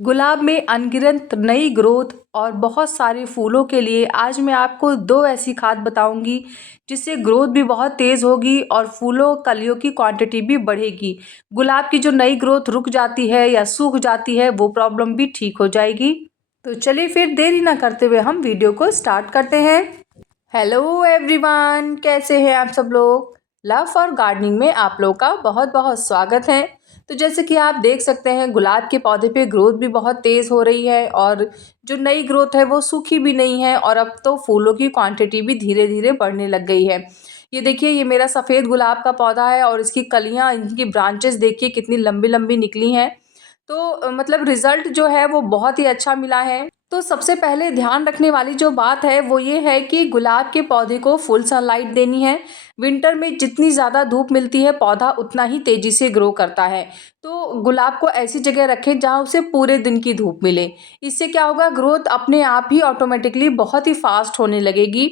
गुलाब में अनगिनत नई ग्रोथ और बहुत सारे फूलों के लिए आज मैं आपको 2 ऐसी खाद बताऊंगी जिससे ग्रोथ भी बहुत तेज़ होगी और फूलों कलियों की क्वांटिटी भी बढ़ेगी। गुलाब की जो नई ग्रोथ रुक जाती है या सूख जाती है वो प्रॉब्लम भी ठीक हो जाएगी। तो चलिए फिर देरी ना करते हुए हम वीडियो को स्टार्ट करते हैं। हेलो एवरीवन, कैसे हैं आप सब लोग। लव फॉर गार्डनिंग में आप लोग का बहुत बहुत स्वागत है। तो जैसे कि आप देख सकते हैं गुलाब के पौधे पे ग्रोथ भी बहुत तेज़ हो रही है और जो नई ग्रोथ है वो सूखी भी नहीं है और अब तो फूलों की क्वांटिटी भी धीरे धीरे बढ़ने लग गई है। ये देखिए, ये मेरा सफ़ेद गुलाब का पौधा है और इसकी कलियाँ, इनकी ब्रांचेस देखिए कितनी लंबी लंबी निकली हैं। तो मतलब रिजल्ट जो है वो बहुत ही अच्छा मिला है। तो सबसे पहले ध्यान रखने वाली जो बात है वो ये है कि गुलाब के पौधे को फुल सनलाइट देनी है। विंटर में जितनी ज़्यादा धूप मिलती है पौधा उतना ही तेज़ी से ग्रो करता है। तो गुलाब को ऐसी जगह रखें जहाँ उसे पूरे दिन की धूप मिले। इससे क्या होगा, ग्रोथ अपने आप ही ऑटोमेटिकली बहुत ही फास्ट होने लगेगी।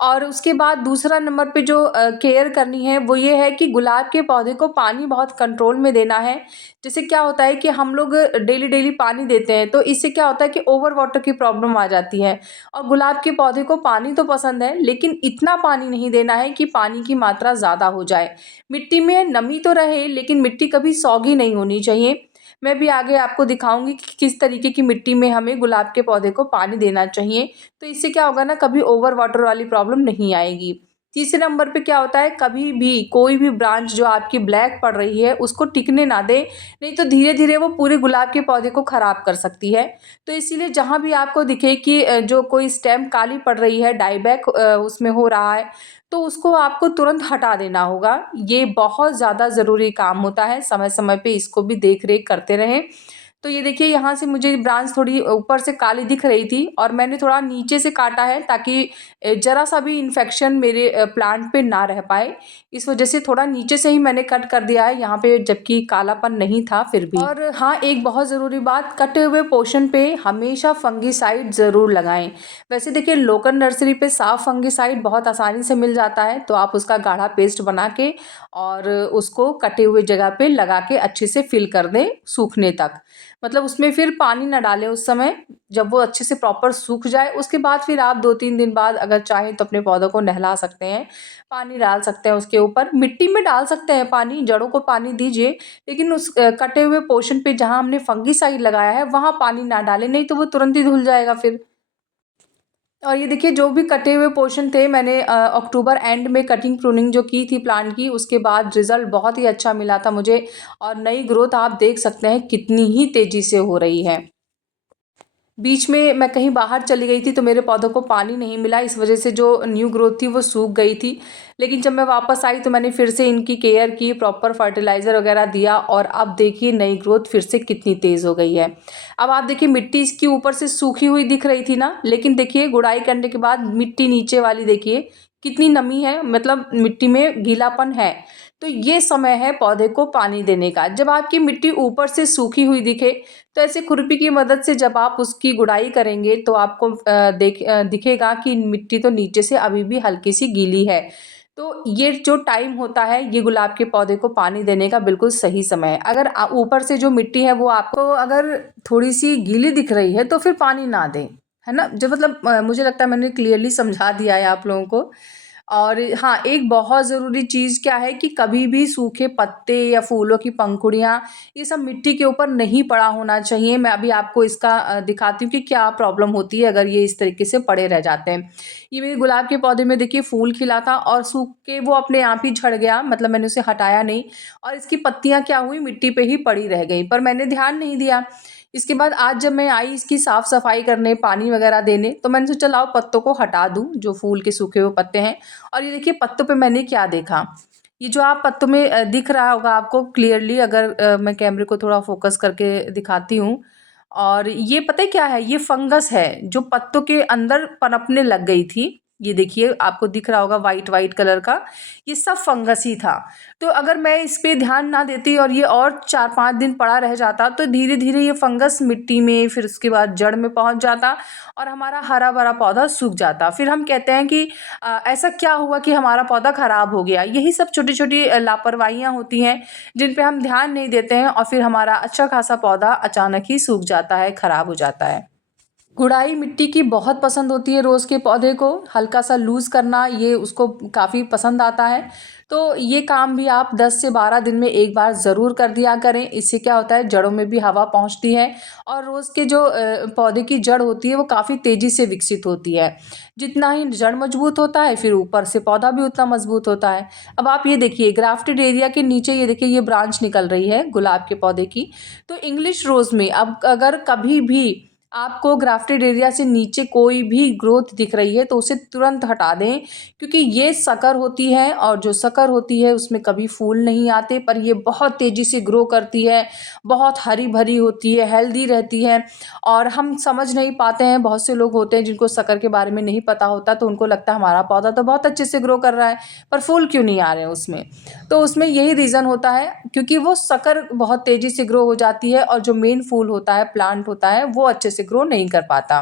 और उसके बाद दूसरा नंबर पे जो केयर करनी है वो ये है कि गुलाब के पौधे को पानी बहुत कंट्रोल में देना है। जैसे क्या होता है कि हम लोग डेली डेली पानी देते हैं तो इससे क्या होता है कि ओवर वाटर की प्रॉब्लम आ जाती है। और गुलाब के पौधे को पानी तो पसंद है लेकिन इतना पानी नहीं देना है कि पानी की मात्रा ज़्यादा हो जाए। मिट्टी में नमी तो रहे लेकिन मिट्टी कभी सौगी नहीं होनी चाहिए। मैं भी आगे आपको दिखाऊंगी कि किस तरीके की मिट्टी में हमें गुलाब के पौधे को पानी देना चाहिए। तो इससे क्या होगा ना, कभी ओवर वाटर वाली प्रॉब्लम नहीं आएगी। तीसरे नंबर पे क्या होता है, कभी भी कोई भी ब्रांच जो आपकी ब्लैक पड़ रही है उसको टिकने ना दें, नहीं तो धीरे धीरे वो पूरे गुलाब के पौधे को ख़राब कर सकती है। तो इसीलिए जहाँ भी आपको दिखे कि जो कोई स्टेम काली पड़ रही है, डाईबैक उसमें हो रहा है, तो उसको आपको तुरंत हटा देना होगा। ये बहुत ज़्यादा ज़रूरी काम होता है, समय समय पे इसको भी देख रेख करते रहें। तो ये देखिए, यहाँ से मुझे ब्रांच थोड़ी ऊपर से काली दिख रही थी और मैंने थोड़ा नीचे से काटा है ताकि ज़रा सा भी इन्फेक्शन मेरे प्लांट पे ना रह पाए। इस वजह से थोड़ा नीचे से ही मैंने कट कर दिया है यहाँ पे, जबकि कालापन नहीं था फिर भी। और हाँ, एक बहुत ज़रूरी बात, कटे हुए पोर्शन पे हमेशा फंगिसाइड ज़रूर लगाएं। वैसे देखिए, लोकल नर्सरी पे साफ फंगिसाइड बहुत आसानी से मिल जाता है, तो आप उसका गाढ़ा पेस्ट बना के और उसको कटे हुए जगह पे लगा के अच्छे से फिल कर दें सूखने तक। मतलब उसमें फिर पानी ना डालें उस समय। जब वो अच्छे से प्रॉपर सूख जाए उसके बाद फिर आप 2-3 दिन बाद अगर चाहें तो अपने पौधों को नहला सकते हैं, पानी डाल सकते हैं उसके ऊपर। मिट्टी में डाल सकते हैं पानी, जड़ों को पानी दीजिए, लेकिन उस कटे हुए पोर्शन पे जहाँ हमने फंगिसाइड लगाया है वहाँ पानी ना डालें, नहीं तो वो तुरंत ही धुल जाएगा फिर। और ये देखिए, जो भी कटे हुए पोर्शन थे मैंने अक्टूबर एंड में कटिंग प्रूनिंग जो की थी प्लांट की, उसके बाद रिज़ल्ट बहुत ही अच्छा मिला था मुझे। और नई ग्रोथ आप देख सकते हैं कितनी ही तेज़ी से हो रही है। बीच में मैं कहीं बाहर चली गई थी तो मेरे पौधों को पानी नहीं मिला, इस वजह से जो न्यू ग्रोथ थी वो सूख गई थी। लेकिन जब मैं वापस आई तो मैंने फिर से इनकी केयर की, प्रॉपर फर्टिलाइज़र वगैरह दिया और अब देखिए नई ग्रोथ फिर से कितनी तेज़ हो गई है। अब आप देखिए, मिट्टी इसकी ऊपर से सूखी हुई दिख रही थी ना, लेकिन देखिए गुड़ाई करने के बाद मिट्टी नीचे वाली देखिए कितनी नमी है, मतलब मिट्टी में गीलापन है। तो ये समय है पौधे को पानी देने का। जब आपकी मिट्टी ऊपर से सूखी हुई दिखे तो ऐसे खुरपी की मदद से जब आप उसकी गुड़ाई करेंगे तो आपको दिखेगा कि मिट्टी तो नीचे से अभी भी हल्की सी गीली है। तो ये जो टाइम होता है ये गुलाब के पौधे को पानी देने का बिल्कुल सही समय है। अगर ऊपर से जो मिट्टी है वो आपको अगर थोड़ी सी गीली दिख रही है तो फिर पानी ना दें, है ना। जो मतलब मुझे लगता है मैंने क्लियरली समझा दिया है आप लोगों को। और हाँ, एक बहुत ज़रूरी चीज़ क्या है कि कभी भी सूखे पत्ते या फूलों की पंखुड़ियाँ, ये सब मिट्टी के ऊपर नहीं पड़ा होना चाहिए। मैं अभी आपको इसका दिखाती हूँ कि क्या प्रॉब्लम होती है अगर ये इस तरीके से पड़े रह जाते हैं। ये मेरे गुलाब के पौधे में देखिए फूल खिला था और सूख के वो अपने आप ही झड़ गया, मतलब मैंने उसे हटाया नहीं। और इसकी पत्तियाँ क्या हुई, मिट्टी पे ही पड़ी रह गई, पर मैंने ध्यान नहीं दिया। इसके बाद आज जब मैं आई इसकी साफ सफाई करने, पानी वगैरह देने, तो मैंने सोचा लाओ पत्तों को हटा दूं, जो फूल के सूखे हुए पत्ते हैं। और ये देखिए पत्तों पे मैंने क्या देखा, ये जो आप पत्तों में दिख रहा होगा आपको क्लियरली, अगर मैं कैमरे को थोड़ा फोकस करके दिखाती हूँ। और ये पता है क्या है, ये फंगस है जो पत्तों के अंदर पनपने लग गई थी। ये देखिए आपको दिख रहा होगा वाइट वाइट कलर का, ये सब फंगस ही था। तो अगर मैं इस पे ध्यान ना देती और ये और 4-5 दिन पड़ा रह जाता तो धीरे धीरे ये फंगस मिट्टी में, फिर उसके बाद जड़ में पहुंच जाता और हमारा हरा भरा पौधा सूख जाता। फिर हम कहते हैं कि ऐसा क्या हुआ कि हमारा पौधा खराब हो गया। यही सब छोटी छोटी लापरवाहियाँ होती हैं जिन पे हम ध्यान नहीं देते हैं और फिर हमारा अच्छा खासा पौधा अचानक ही सूख जाता है, खराब हो जाता है। गुड़ाई मिट्टी की बहुत पसंद होती है रोज़ के पौधे को, हल्का सा लूज़ करना ये उसको काफ़ी पसंद आता है। तो ये काम भी आप 10 से 12 दिन में एक बार ज़रूर कर दिया करें। इससे क्या होता है, जड़ों में भी हवा पहुंचती है और रोज़ के जो पौधे की जड़ होती है वो काफ़ी तेज़ी से विकसित होती है। जितना ही जड़ मजबूत होता है फिर ऊपर से पौधा भी उतना मजबूत होता है। अब आप ये देखिए ग्राफ्टेड एरिया के नीचे ये देखिए ये ब्रांच निकल रही है गुलाब के पौधे की। तो इंग्लिश रोज़ में अब अगर कभी भी आपको ग्राफ्टेड एरिया से नीचे कोई भी ग्रोथ दिख रही है तो उसे तुरंत हटा दें, क्योंकि ये शक्कर होती है और जो शक्कर होती है उसमें कभी फूल नहीं आते, पर ये बहुत तेज़ी से ग्रो करती है, बहुत हरी भरी होती है, हेल्दी रहती है और हम समझ नहीं पाते हैं। बहुत से लोग होते हैं जिनको शक्कर के बारे में नहीं पता होता, तो उनको लगता है हमारा पौधा तो बहुत अच्छे से ग्रो कर रहा है पर फूल क्यों नहीं आ रहे हैं उसमें। तो उसमें यही रीज़न होता है क्योंकि वो शक्कर बहुत तेज़ी से ग्रो हो जाती है और जो मेन फूल होता है, प्लांट होता है, वो अच्छे से ग्रो नहीं कर पाता।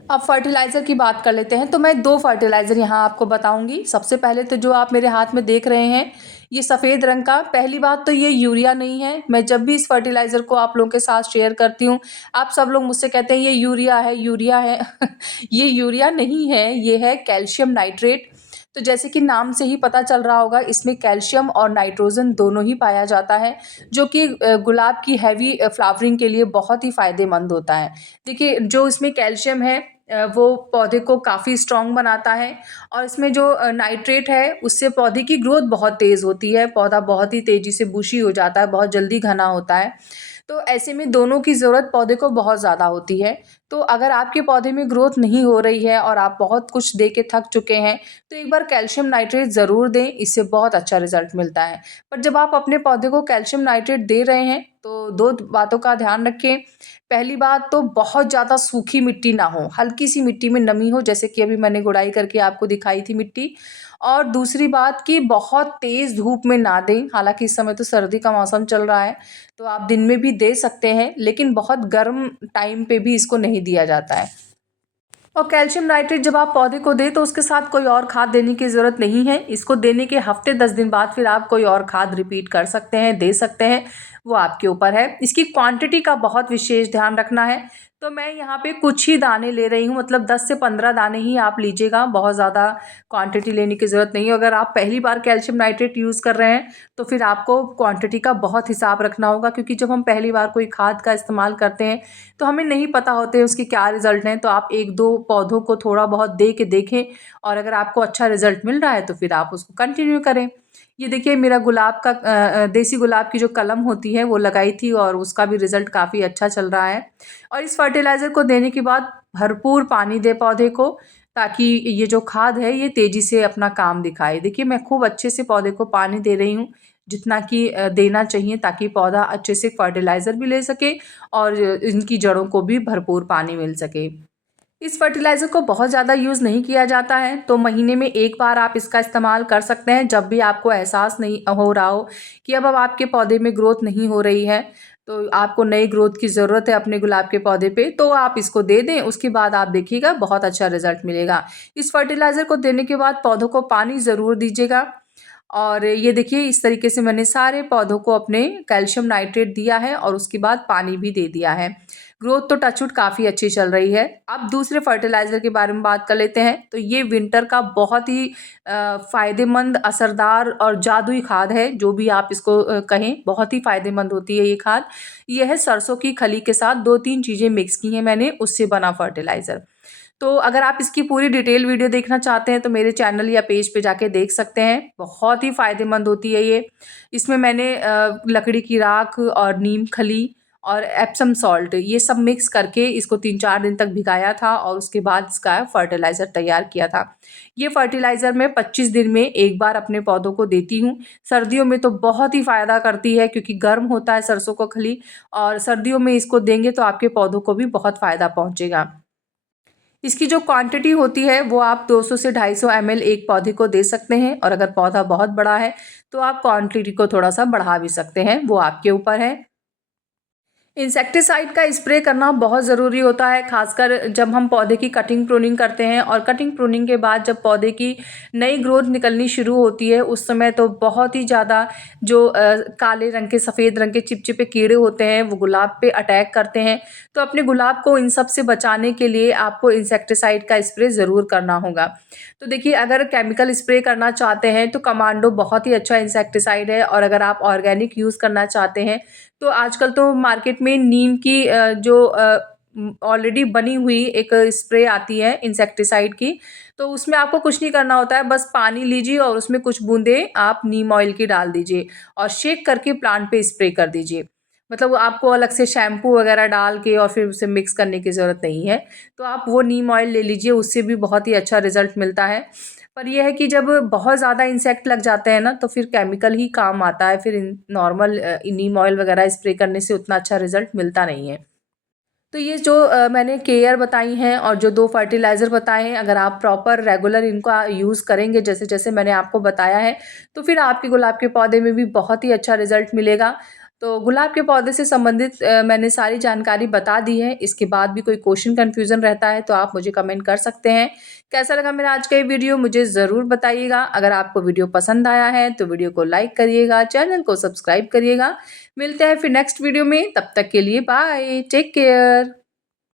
अब फर्टिलाइज़र की बात कर लेते हैं, तो मैं 2 फर्टिलाइज़र यहाँ आपको बताऊँगी। सबसे पहले तो जो आप मेरे हाथ में देख रहे हैं, ये सफ़ेद रंग का, पहली बात तो ये यूरिया नहीं है। मैं जब भी इस फर्टिलाइज़र को आप लोगों के साथ शेयर करती हूँ, आप सब लोग मुझसे कहते हैं ये यूरिया है, यूरिया है। ये यूरिया नहीं है, ये है कैल्शियम नाइट्रेट। तो जैसे कि नाम से ही पता चल रहा होगा, इसमें कैल्शियम और नाइट्रोजन दोनों ही पाया जाता है, जो कि गुलाब की हैवी फ्लावरिंग के लिए बहुत ही फ़ायदेमंद होता है। देखिए जो इसमें कैल्शियम है वो पौधे को काफ़ी स्ट्रॉन्ग बनाता है और इसमें जो नाइट्रेट है उससे पौधे की ग्रोथ बहुत तेज़ होती है, पौधा बहुत ही तेज़ी से बुशी हो जाता है, बहुत जल्दी घना होता है। तो ऐसे में दोनों की ज़रूरत पौधे को बहुत ज़्यादा होती है। तो अगर आपके पौधे में ग्रोथ नहीं हो रही है और आप बहुत कुछ दे के थक चुके हैं, तो एक बार कैल्शियम नाइट्रेट ज़रूर दें, इससे बहुत अच्छा रिज़ल्ट मिलता है। पर जब आप अपने पौधे को कैल्शियम नाइट्रेट दे रहे हैं, तो 2 बातों का ध्यान रखें। पहली बात तो बहुत ज़्यादा सूखी मिट्टी ना हो, हल्की-सी मिट्टी में नमी हो, जैसे कि अभी मैंने गुड़ाई करके आपको दिखाई थी मिट्टी। और दूसरी बात कि बहुत तेज़ धूप में ना दें, हालाँकि इस समय तो सर्दी का मौसम चल रहा है, तो आप दिन में भी दे सकते हैं, लेकिन बहुत गर्म टाइम पे भी इसको नहीं दिया जाता है। और कैल्शियम नाइट्रेट जब आप पौधे को दें तो उसके साथ कोई और खाद देने की ज़रूरत नहीं है। इसको देने के हफ्ते 10 दिन बाद फिर आप कोई और खाद रिपीट कर सकते हैं, दे सकते हैं, वो आपके ऊपर है। इसकी क्वांटिटी का बहुत विशेष ध्यान रखना है। तो मैं यहाँ पे कुछ ही दाने ले रही हूँ, मतलब 10 से 15 दाने ही आप लीजिएगा, बहुत ज़्यादा क्वांटिटी लेने की ज़रूरत नहीं है। अगर आप पहली बार कैल्शियम नाइट्रेट यूज़ कर रहे हैं तो फिर आपको क्वांटिटी का बहुत हिसाब रखना होगा, क्योंकि जब हम पहली बार कोई खाद का इस्तेमाल करते हैं तो हमें नहीं पता होते हैं उसके क्या रिज़ल्ट हैं। तो आप 1-2 पौधों को थोड़ा बहुत दे के देखें और अगर आपको अच्छा रिज़ल्ट मिल रहा है तो फिर आप उसको कंटिन्यू करें। ये देखिए मेरा गुलाब का देसी गुलाब की जो कलम होती है वो लगाई थी और उसका भी रिज़ल्ट काफ़ी अच्छा चल रहा है। और इस फर्टिलाइज़र को देने के बाद भरपूर पानी दें पौधे को, ताकि ये जो खाद है ये तेज़ी से अपना काम दिखाए। देखिए मैं खूब अच्छे से पौधे को पानी दे रही हूँ, जितना कि देना चाहिए, ताकि पौधा अच्छे से फर्टिलाइज़र भी ले सके और इनकी जड़ों को भी भरपूर पानी मिल सके। इस फर्टिलाइज़र को बहुत ज़्यादा यूज़ नहीं किया जाता है, तो महीने में 1 बार आप इसका इस्तेमाल कर सकते हैं, जब भी आपको एहसास नहीं हो रहा हो कि अब आपके पौधे में ग्रोथ नहीं हो रही है, तो आपको नई ग्रोथ की ज़रूरत है अपने गुलाब के पौधे पे, तो आप इसको दे दें। उसके बाद आप देखिएगा बहुत अच्छा रिज़ल्ट मिलेगा। इस फर्टिलाइज़र को देने के बाद पौधों को पानी ज़रूर दीजिएगा। और ये देखिए इस तरीके से मैंने सारे पौधों को अपने कैल्शियम नाइट्रेट दिया है और उसके बाद पानी भी दे दिया है। ग्रोथ तो टचवुड काफ़ी अच्छी चल रही है। अब दूसरे फर्टिलाइज़र के बारे में बात कर लेते हैं, तो ये विंटर का बहुत ही फ़ायदेमंद, असरदार और जादुई खाद है, जो भी आप इसको कहें, बहुत ही फ़ायदेमंद होती है ये खाद। ये है सरसों की खली के साथ 2-3 चीज़ें मिक्स की हैं मैंने, उससे बना फर्टिलाइज़र। तो अगर आप इसकी पूरी डिटेल वीडियो देखना चाहते हैं तो मेरे चैनल या पेज पे जाके देख सकते हैं। बहुत ही फ़ायदेमंद होती है ये। इसमें मैंने लकड़ी की राख और नीम खली और एप्सम सॉल्ट ये सब मिक्स करके इसको 3-4 दिन तक भिगाया था और उसके बाद इसका फर्टिलाइज़र तैयार किया था। ये फर्टिलाइज़र मैं 25 दिन में 1 बार अपने पौधों को देती हूँ। सर्दियों में तो बहुत ही फ़ायदा करती है, क्योंकि गर्म होता है सरसों का खली, और सर्दियों में इसको देंगे तो आपके पौधों को भी बहुत फ़ायदा पहुँचेगा। इसकी जो क्वांटिटी होती है वो आप 200 से 250 ml एक पौधे को दे सकते हैं, और अगर पौधा बहुत बड़ा है तो आप क्वांटिटी को थोड़ा सा बढ़ा भी सकते हैं, वो आपके ऊपर है। इंसेक्टिसाइड का स्प्रे करना बहुत ज़रूरी होता है, खासकर जब हम पौधे की कटिंग प्रूनिंग करते हैं, और कटिंग प्रूनिंग के बाद जब पौधे की नई ग्रोथ निकलनी शुरू होती है उस समय तो बहुत ही ज़्यादा जो काले रंग के सफ़ेद रंग के चिपचिपे कीड़े होते हैं वो गुलाब पे अटैक करते हैं। तो अपने गुलाब को इन सब से बचाने के लिए आपको इंसेक्टिसाइड का स्प्रे ज़रूर करना होगा। तो देखिए, अगर केमिकल स्प्रे करना चाहते हैं तो कमांडो बहुत ही अच्छा इंसेक्टिसाइड है, और अगर आप ऑर्गेनिक यूज़ करना चाहते हैं तो आजकल तो मार्केट में नीम की जो ऑलरेडी बनी हुई एक स्प्रे आती है इंसेक्टिसाइड की, तो उसमें आपको कुछ नहीं करना होता है, बस पानी लीजिए और उसमें कुछ बूंदें आप नीम ऑयल की डाल दीजिए और शेक करके प्लांट पे स्प्रे कर दीजिए। मतलब आपको अलग से शैम्पू वगैरह डाल के और फिर उसे मिक्स करने की ज़रूरत नहीं है। तो आप वो नीम ऑयल ले लीजिए, उससे भी बहुत ही अच्छा रिज़ल्ट मिलता है। पर ये है कि जब बहुत ज़्यादा इंसेक्ट लग जाते हैं ना, तो फिर केमिकल ही काम आता है, फिर नॉर्मल नीम ऑयल वगैरह स्प्रे करने से उतना अच्छा रिज़ल्ट मिलता नहीं है। तो ये जो मैंने केयर बताई हैं और जो 2 फर्टिलाइज़र बताए हैं, अगर आप प्रॉपर रेगुलर इनका यूज़ करेंगे जैसे-जैसे मैंने आपको बताया है, तो फिर आपके गुलाब के पौधे में भी बहुत ही अच्छा रिज़ल्ट मिलेगा। तो गुलाब के पौधे से संबंधित मैंने सारी जानकारी बता दी है, इसके बाद भी कोई क्वेश्चन कन्फ्यूज़न रहता है तो आप मुझे कमेंट कर सकते हैं। कैसा लगा मेरा आज का ये वीडियो मुझे ज़रूर बताइएगा। अगर आपको वीडियो पसंद आया है तो वीडियो को लाइक करिएगा, चैनल को सब्सक्राइब करिएगा। मिलते हैं फिर नेक्स्ट वीडियो में, तब तक के लिए बाय, टेक केयर।